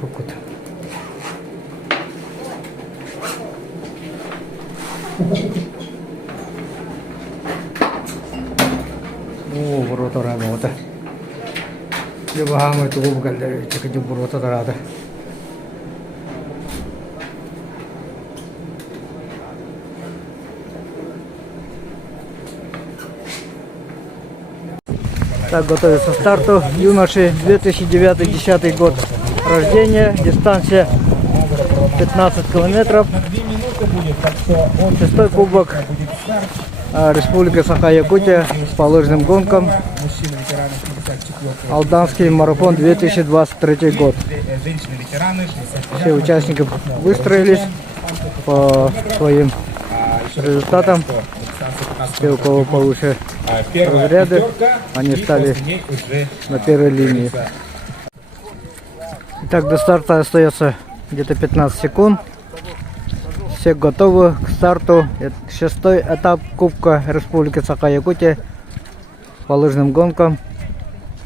Шукут. О, ворота работа. Либо это губка для чекать ворота рада. Так, готовится к старту. Юноши 2009-10 год рождения. Дистанция 15 километров. Шестой кубок Республики Саха-Якутия по лыжным гонкам. Алданский марафон 2023 год. Все участники выстроились по своим результатам. Те, у кого получше разряды, они стали на первой линии. Итак, до старта остается где-то 15 секунд. Все готовы к старту. Это шестой этап Кубка Республики Саха-Якутия по лыжным гонкам.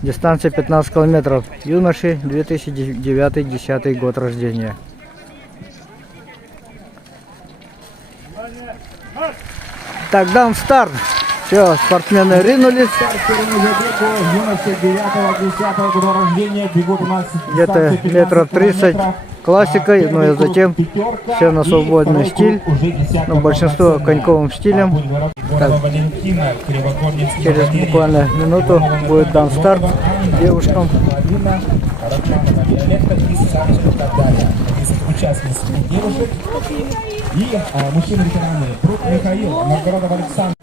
Дистанция 15 километров. Юноши 2009-10 год рождения. Так, дан старт. Все, спортсмены ринулись. Где-то метров 30 классикой, ну и затем все на свободный стиль. Ну, большинство коньковым стилем. Так, через буквально минуту будет дан старт девушкам. И мужчины-ветераны Пруд Михаил, Новгородов Александр.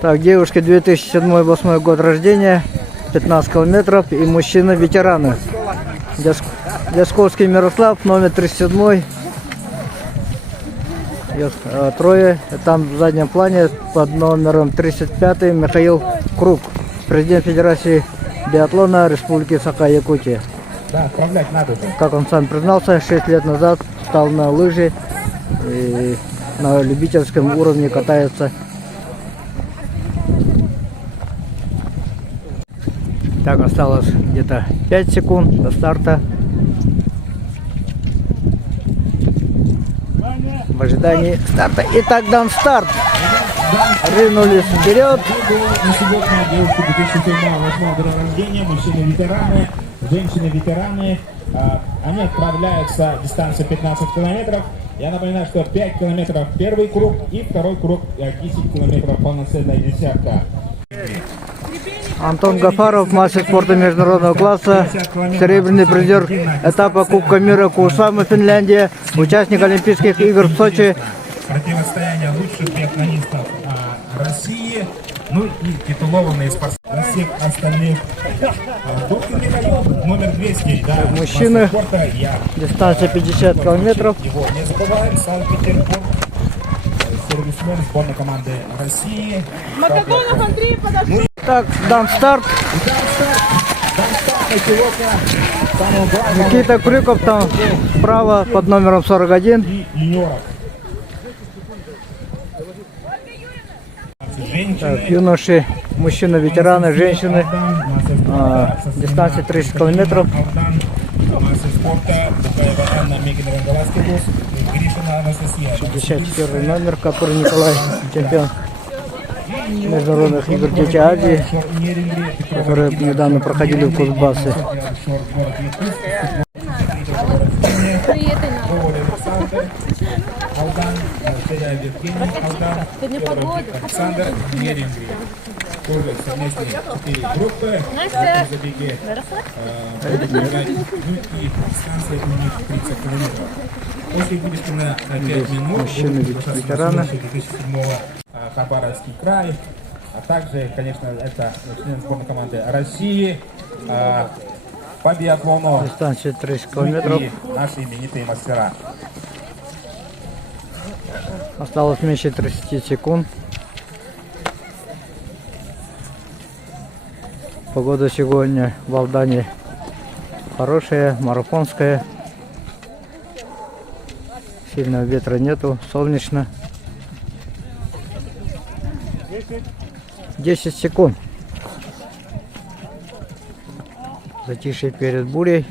Так, девушки 2007-2008 год рождения, 15 километров, и мужчины-ветераны. Дясковский Мирослав, номер 37. Трое, там в заднем плане под номером 35 Михаил Круг, президент Федерации биатлона Республики Саха-Якутия. Да, отправлять надо же. Как он сам признался, 6 лет назад встал на лыжи и на любительском уровне катается. Так, осталось где-то 5 секунд до старта. В ожидании старта. Итак, дан старт. Рынулись вперед. На сегодня девушки 2007-2008 года рождения, мужчины-ветераны, женщины-ветераны. Они отправляются в дистанцию 15 километров. Я напоминаю, что 5 километров первый круг и второй круг 10 километров полноценная десятка. Антон Гафаров, мастер спорта международного класса, серебряный призер этапа Кубка мира Кусама, Финляндия, участник Олимпийских игр в Сочи. Противостояние лучших биатлонистов России, ну и титулованные спортсмены всех остальных. Доктор Михаил, номер 200, да, мужчины, спорта, дистанция 50 километров. Его не забываем, Санкт-Петербург, сервисмен сборной команды России. Макогонов Андрей, подошли. Так, дан старт. Никита Крюков там справа под номером 41. Так, юноши, мужчины, ветераны, женщины. Дистанция 30 километров. 61 номер, который Николай, чемпион международных игр Дети Азии, которые недавно проходили в Кузбассе. Александр, Мерингри. Тоже совместные 4 группы. В забеге и дистанция у них 30 километров. После будет на 5 минут. Мужчины, ветераны. 2007 Хабаровский край. А также, конечно, это член сборной команды России по биатлону. Дистанция 30 километров. И наши именитые мастера. Осталось меньше 30 секунд. Погода сегодня в Алдане хорошая, марафонская. Сильного ветра нету, солнечно. 10 секунд. Затишье перед бурей.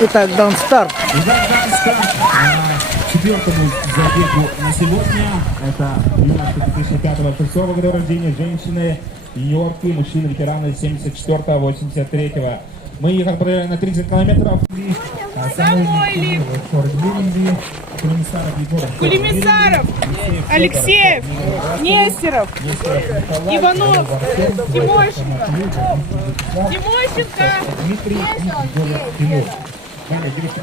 Итак, дан старт. Итак, дан старт четвертому забегу на сегодня. Это юноши 2005-2006 года рождения, женщины, юниорки, мужчины, ветераны 74-83. Мы их отправляем на 30 километров. Кулемисаров, Алексеев, Нестеров, Иванов, Тимощенко, Дмитрий Тимур. Ваня, девушка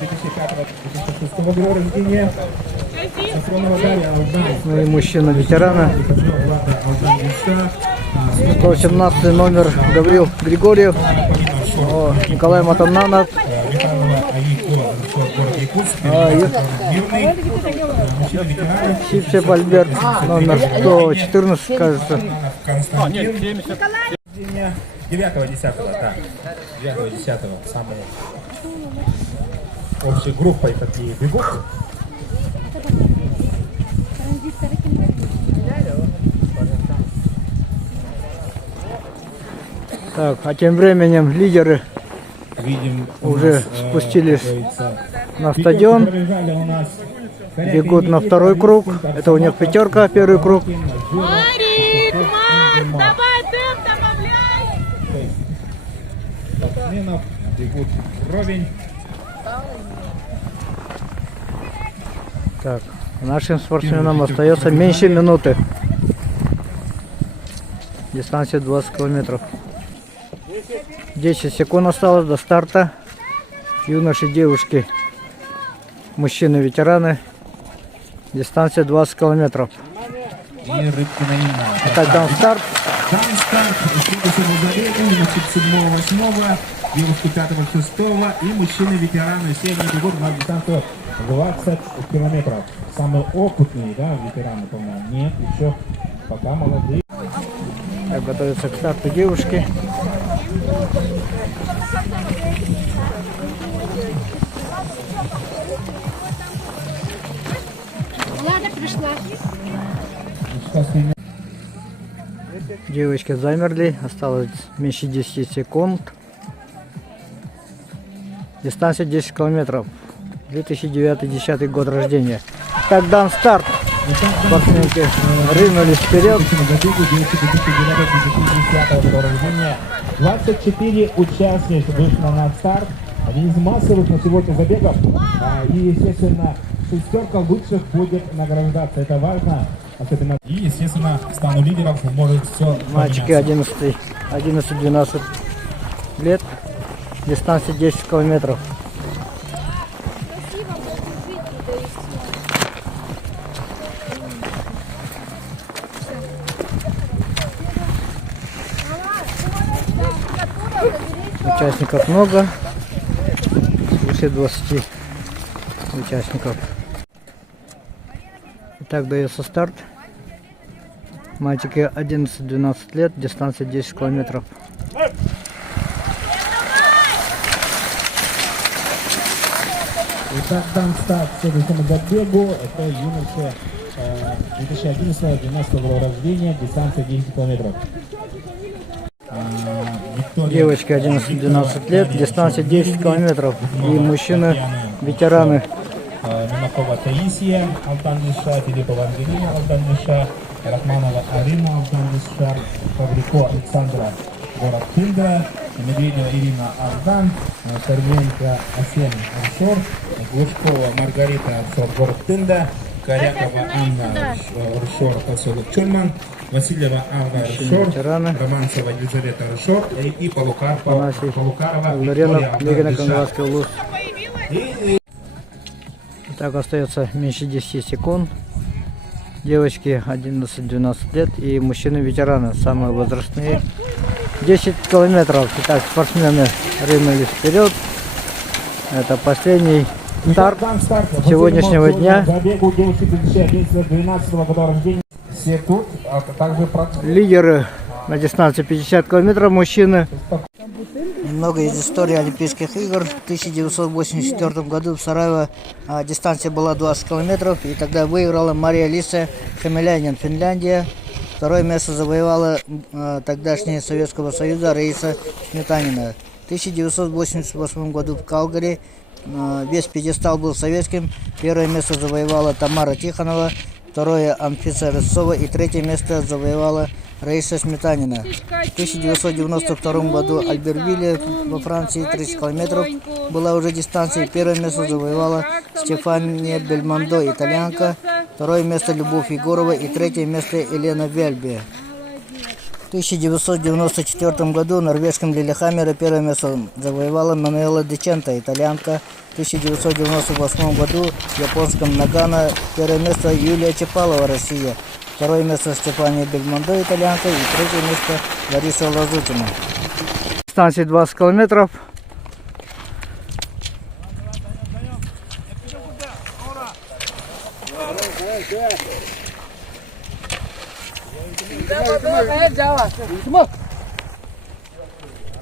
2005-2006 года рождения. Сафронова Дарья, Алдан. Ну и мужчина-ветерана. 118 номер Гаврил Григорьев. О, Николай Матананов. Сипсеп Альберт, номер 114, кажется. 9-10, да. 9-10, самые общей группой такие бегут. Так, а тем временем лидеры Видим, уже спустились на видео, стадион, пробежали у нас бегут на второй круг. Это у них пятерка, первый круг. Марик, Марк, давай темп добавляй. Спортсменов бегут вровень. Так, нашим спортсменам остается меньше минуты. Дистанция 20 километров. 10 секунд осталось до старта. Юноши, девушки, мужчины, ветераны. Дистанция 20 километров. И Рыбкина Инна. Итак, дан старт. Дан старт. Следующему забегу, значит, 7-8, девушки 5-6 и мужчины-ветераны. Все они бегут на дистанцию 20 километров. Самые опытные, да, ветераны, по-моему. Нет, еще пока молодые. Так, готовятся к старту девушки. Влада пришла. Девочки замерли. Осталось меньше 10 секунд. Дистанция 10 километров. 2009-2010 год рождения. Так, дан старт. Спортсменки рынулись вперед. 24 участниц вышло на старт. Один из массовых на сегодня забегов. И, естественно, шестерка лучших будет награждаться. Это важно. Особенно. И, естественно, к стану лидеров может все Мальчики 11-12 лет. Дистанция 10 километров. Участников много, свыше 20 участников. Итак, дается старт. Мальчики 11-12 лет, дистанция 10 километров. Итак, дан старт к следующему забегу. Это юноши 2011-2012 года рождения, дистанция 10 километров. Девочки 11-12 лет, дистанция 10 километров. И мужчины, ветераны. Минакова Таисия, Алтан-Ниша, Филиппова Ангелина, Алтан-Ниша, Рахманова Арина, Алтан-Ниша, Фабрико Александра, город Тында, Медведева Ирина Алдан, Сергеенко Асен Аршор, Глушкова Маргарита Аршор, город Тында, Корякова Анна Аршор, поселок Чурман, Васильева Алла Аршор, Романцева Елизавета Аршор и Полукарова Виктория Алдан. Так, остается меньше 10 секунд. Девочки 11-12 лет и мужчины-ветераны, самые возрастные. 10 километров. Итак, спортсмены рынулись вперед. Это последний старт сегодняшнего дня. Забегу девушки 2012 года рождения. Все тут, а также Лидеры на дистанции 50 километров мужчины. Немного из истории Олимпийских игр. В 1984 году в Сараево дистанция была 20 километров. И тогда выиграла Мария Лиса Хамелянин, Финляндия. Второе место завоевала тогдашняя Советского Союза Раиса Сметанина. В 1988 году в Калгари весь пьедестал был советским. Первое место завоевала Тамара Тихонова, второе Анфиса Рысцова и третье место завоевала Раиса Сметанина. В 1992 году Альбервилле во Франции 30 километров была уже дистанция. Первое место завоевала Стефания Бельмондо, итальянка, второе место Любовь Егорова и третье место Елена Вельбе. В 1994 году в норвежском Лилехаммере первое место завоевала Мануэла Деченто, итальянка. В 1998 году в японском Нагано первое место Юлия Чапалова, Россия. Второе место Стефания Бельмондо, итальянка. И третье место Лариса Лазутина. Станция 20 километров.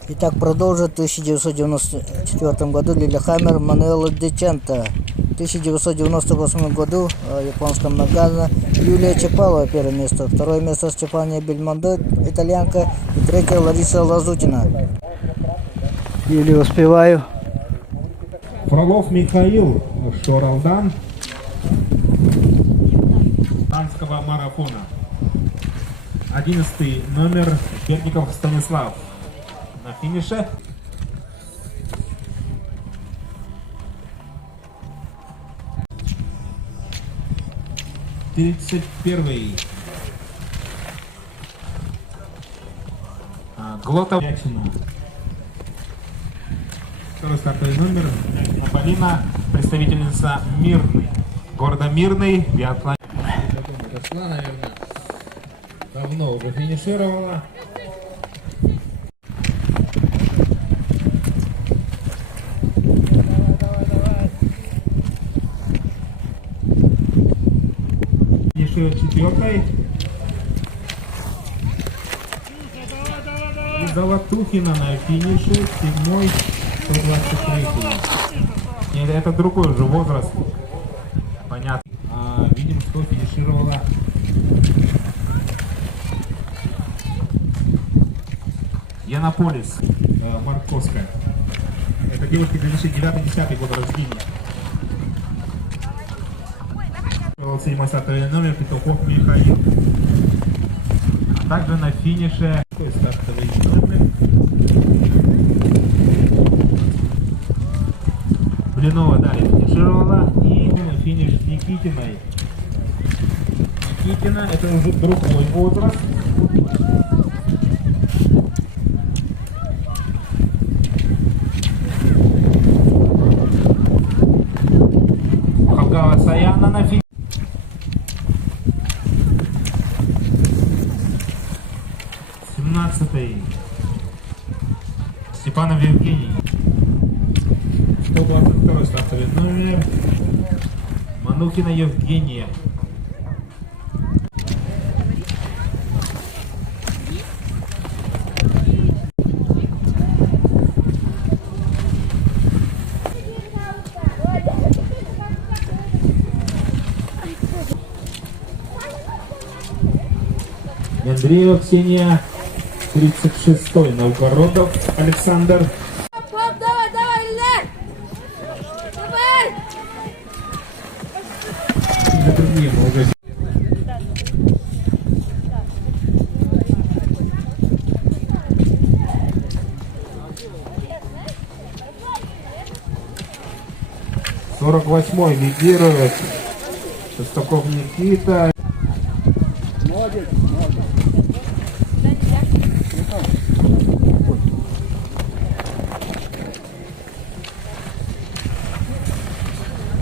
Итак, продолжит в 1994 году Лилехаммер Мануэла Деченто. В 1998 году в японском Нагано Юлия Чапалова первое место. Второе место Стефания Бельмондо, итальянка. И третье Лариса Лазутина. Еле успеваю. Фролов Михаил, Шоралдан. Танского марафона. 11 номер Перников Станислав. На финише. Тридцать первый. Глотов. Второй стартовый номер. Полина, представительница Мирный. Города Мирный, биатлон. Дошла, наверное, давно уже финишировала. Финиширует четвертой. И Золотухина на финише, седьмой, 123. Нет, это другой уже возраст. Понятно. Видим, что финишировала Янополис Марковская. Это девушка 2009-2010 год рождения. 7 стартовый номер Петухов Михаил. А также на финише стартовый номер Блинова далее финишировала. И на финиш Никитиной. Никитина, это уже другой возраст. Хагава Саяна на финише. Степанов Евгений. 122 стартовый номер Манухина Евгения. Андреева Ксения, 36-й, Новгородов Александр. Давай, Лер! Давай! За другие мы уже. Сорок 48-й лидирует Шестаков Никита. Молодец.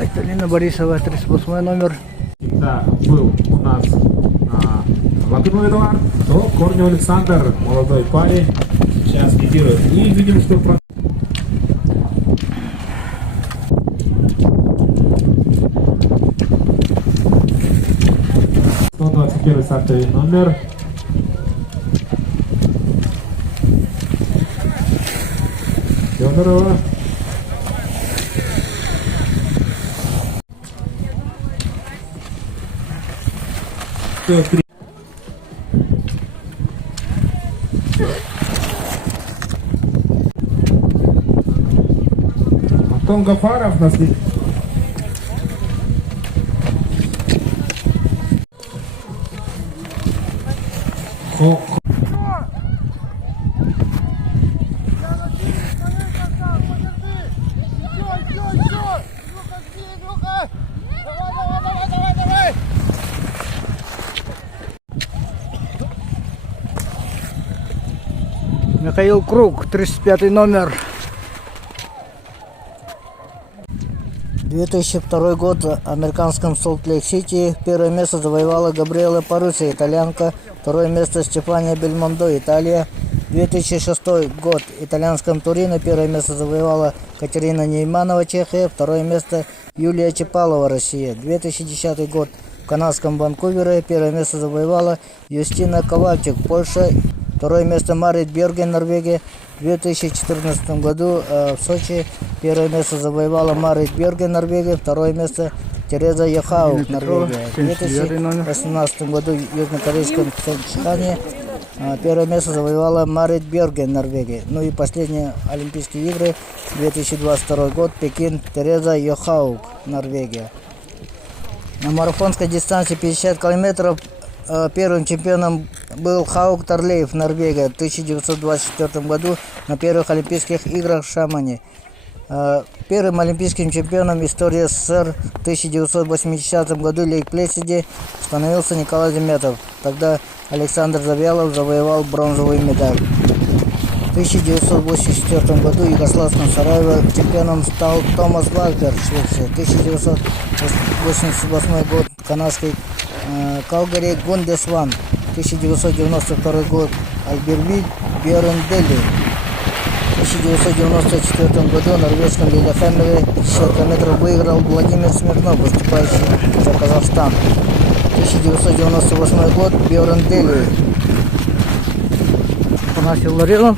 Это Лена Борисова, 38 номер. Да, был у нас Лапинов Эдуард, то Корнев Александр, молодой парень, сейчас лидирует. И видим, что 121 стартовый номер. Федорова. Антон Гафаров на след... Михаил Круг, 35 номер. 2002 год в американском Солт-Лейк-Сити. Первое место завоевала Габриэла Паруси, итальянка. Второе место Стефания Бельмондо, Италия. 2006 год в итальянском Турино. Первое место завоевала Катерина Нейманова, Чехия. Второе место Юлия Чепалова, Россия. 2010 год в канадском Ванкувере. Первое место завоевала Юстина Ковальчик, Польша. Второе место Марит Бьерген, Норвегия. В 2014 году в Сочи первое место завоевала Марит Бьерген, Норвегия. Второе место Тереза Йохаук, Норвегия. В 2018 году в южнокорейском Пхенчхане первое место завоевала Марит Бьерген, Норвегия. Ну и последние Олимпийские игры 2022 год, Пекин, Тереза Йохаук, Норвегия. На марафонской дистанции 50 километров первым чемпионом был Хаук Тарлеев, Норвегия, в 1924 году на первых Олимпийских играх в Шамане. Первым олимпийским чемпионом истории СССР в 1980 году в Лейк-Плесиде становился Николай Заметов. Тогда Александр Завьялов завоевал бронзовую медаль. В 1984 году в Югославском Сараево чемпионом стал Томас Вальтер, Швеция. 1988 год канадский Калгари Гундесван. 1992 год Альбервиль Бьерндели. В 1994 году в норвежском Лилехаммере 50 километров выиграл Владимир Смирнов, выступающий за Казахстан. 1998 год Бьерндели. Афанасий Ларионов.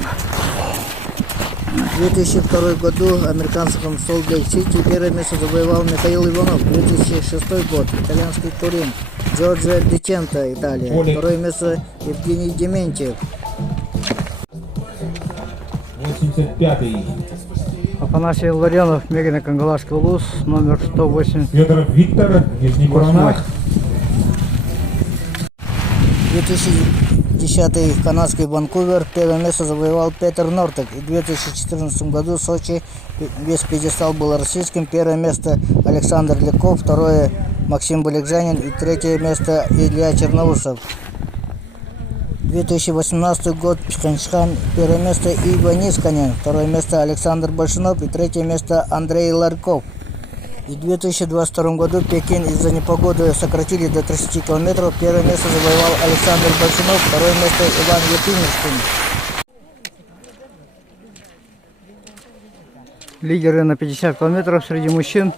В 2002 году в американском Солт-Лейк-Сити первое место завоевал Михаил Иванов. 2006 год итальянский Турин Джорджо Диченто, Италия. Второе место Евгений Дементьев. 85-й. Афанасий Ларионов, Мегина Кангалашский улус, номер 108. Федоров Виктор, Нижний Куранах. 2010 канадский Ванкувер. Первое место завоевал Петр Нортек. И в 2014 году в Сочи весь пьедестал был российским. Первое место Александр Леков, второе Максим Баликжанин и третье место Илья Черноусов. 2018 год Пхенчхан. Первое место Ива Нисканин, второе место Александр Большунов и третье место Андрей Ларьков. И в 2022 году Пекин из-за непогоды сократили до 30 километров. Первое место завоевал Александр Большунов, второе место Иван Епинишкин. Лидеры на 50 километров среди мужчин.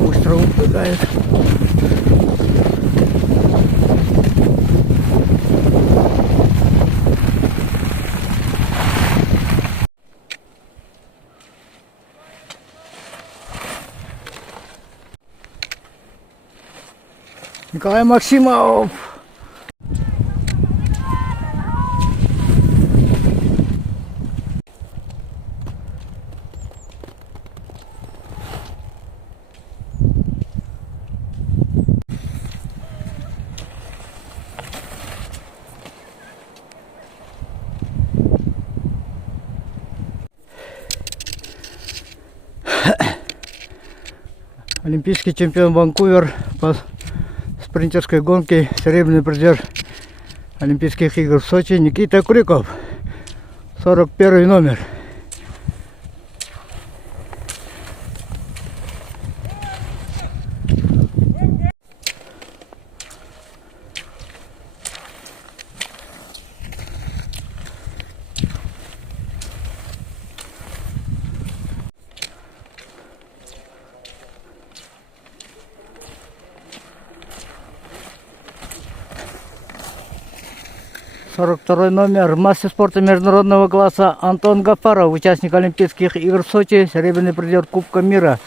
Быстро убегает. Николай Максимов. Олимпийский чемпион Ванкувер по спринтерской гонке, серебряный призер Олимпийских игр в Сочи Никита Крюков, 41 номер. 42 номер. В массе спорта международного класса Антон Гафаров, участник Олимпийских игр в Сочи, серебряный призер Кубка мира.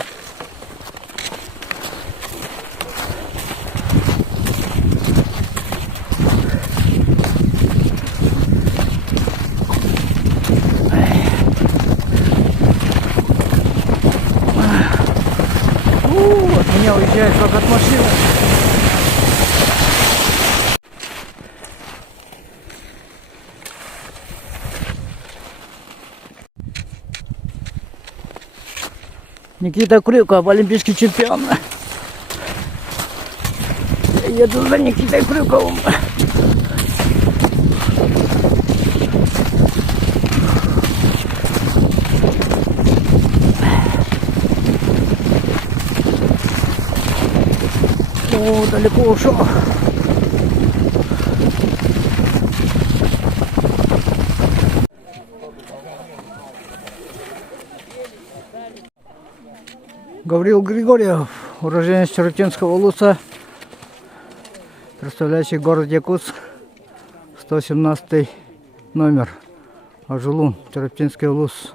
От меня уезжает как от машины. Никита Крюков, олимпийский чемпион. Я еду за Никитой Крюковым. О, далеко ушел. Гаврил Григорьев, уроженец Чарутинского улуса, представляющий город Якутск, 117 номер, Ажулун, Чарутинский улус.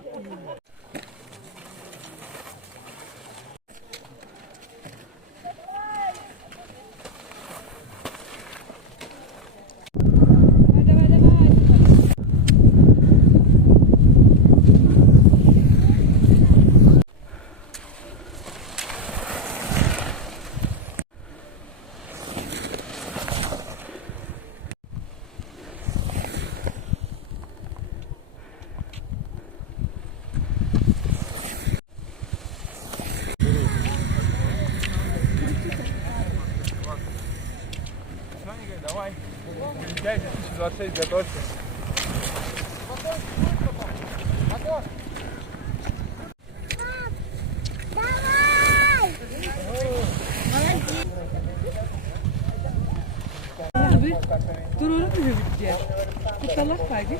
Давай. 2026, готовься. Durur mu bitti? Bu salak kaydı.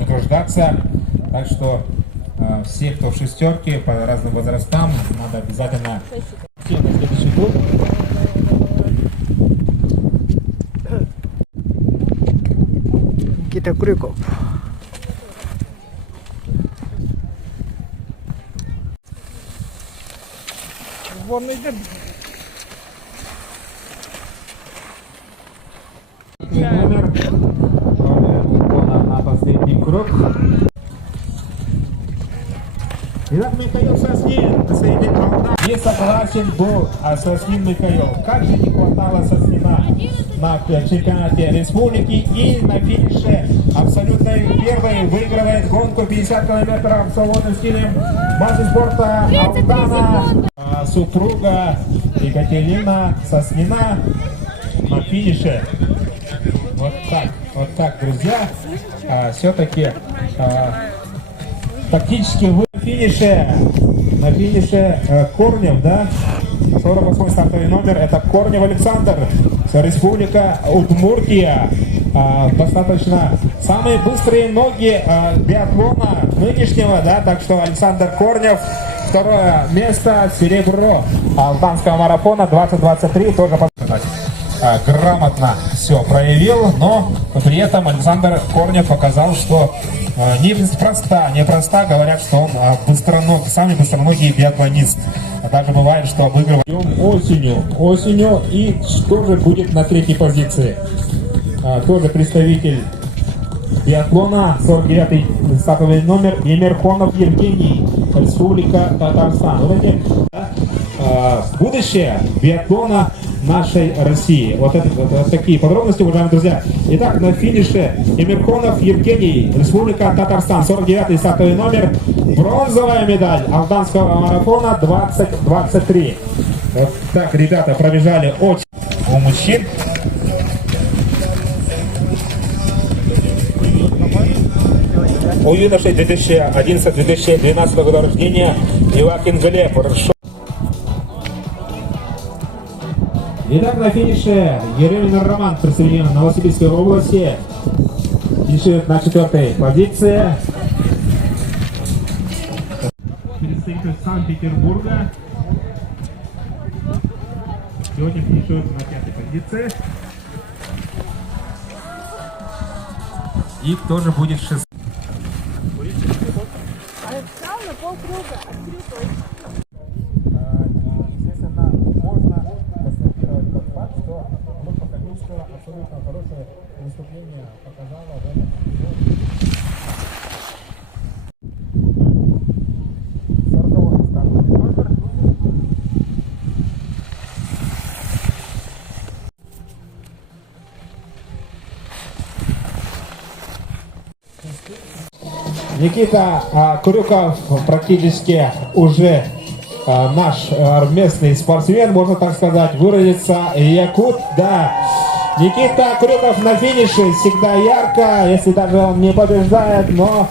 Утруждаться. Так что все, кто в шестерке по разным возрастам, надо обязательно все на следующий тур. Никита Крюков. Номер на последний круг. Итак, Михаил Соснин не согласен был Соснин Михаил. Как же не хватало Соснина на чемпионате республики, и на финише абсолютно первый выигрывает гонку 50 километров в свободном стиле массы спорта Алдана, супруга Екатерина Соснина на финише. Вот так, друзья. Все-таки фактически вы на финише Корнев, да? 48-й стартовый номер, это Корнев Александр, Республика Удмуртия. Достаточно самые быстрые ноги биатлона нынешнего, да? Так что Александр Корнев, второе место, серебро Алданского марафона 2023, тоже грамотно все проявил, но при этом Александр Корнев показал, что непроста, говорят, что он самый быстроногий биатлонист. Даже бывает, что обыгрывает осенью и тоже будет на третьей позиции. Тоже представитель биатлона, 49-й стартовый номер, Емерхонов Евгений, Республика Татарстан. Вот эти, будущее биатлона нашей России. Вот такие подробности, уважаемые друзья. Итак, на финише Емерхонов Евгений, Республика Татарстан, 49-й стартовый номер, бронзовая медаль Алданского марафона 2023. Вот так ребята пробежали очень у мужчин. У юношей 2011-2012 года рождения Ивакин Глеб. Итак, на финише Еремин Роман, представитель Новосибирской области, финиширует на 4-й позиции. Представитель Санкт-Петербурга сегодня финиширует на 5-й позиции. И тоже будет 6. На полкруга. Естественно, можно констатировать тот факт, что группа Каминского абсолютно хорошее выступление показала в этом сезоне. 40-й стартовый номер. Никита Крюков практически уже наш местный спортсмен, можно так сказать, выразиться, якут, да. Никита Крюков на финише всегда ярко, если даже он не побеждает, но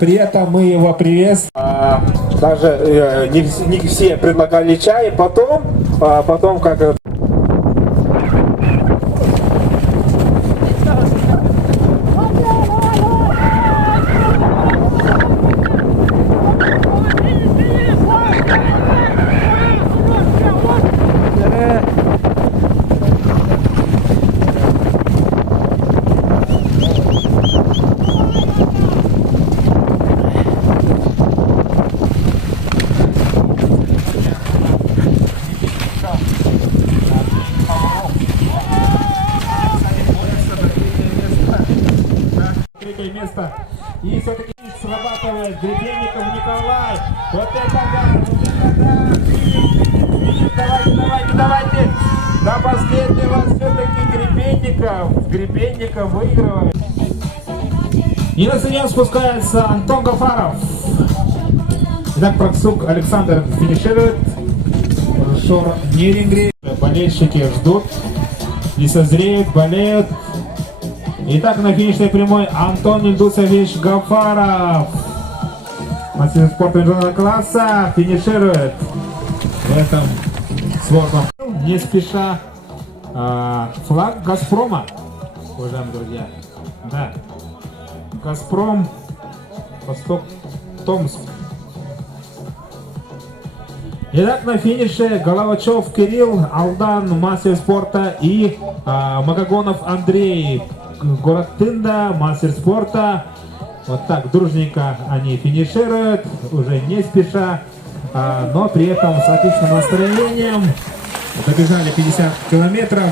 при этом мы его приветствуем. Даже не все предлагали чай, потом как... место. И все-таки срабатывает Гребенников Николай. Вот это да! Давайте! До последнего все-таки Гребенников выигрывает. И на стадион спускается Антон Гафаров. Итак, Проксук Александр финиширует. Шор Нерингри. Болельщики ждут и созреют, болеют. Итак, на финишной прямой Антон Ильдусович Гафаров, мастер спорта международного класса, финиширует в этом сложном. Не спеша флаг Газпрома, уважаемые друзья. Да, Газпром, Восток, Томск. Итак, на финише Головачев Кирилл, Алдан, мастер спорта, и Магагонов Андрей, город Тында, мастер спорта. Вот так дружненько они финишируют, уже не спеша, но при этом с отличным настроением. Добежали 50 километров.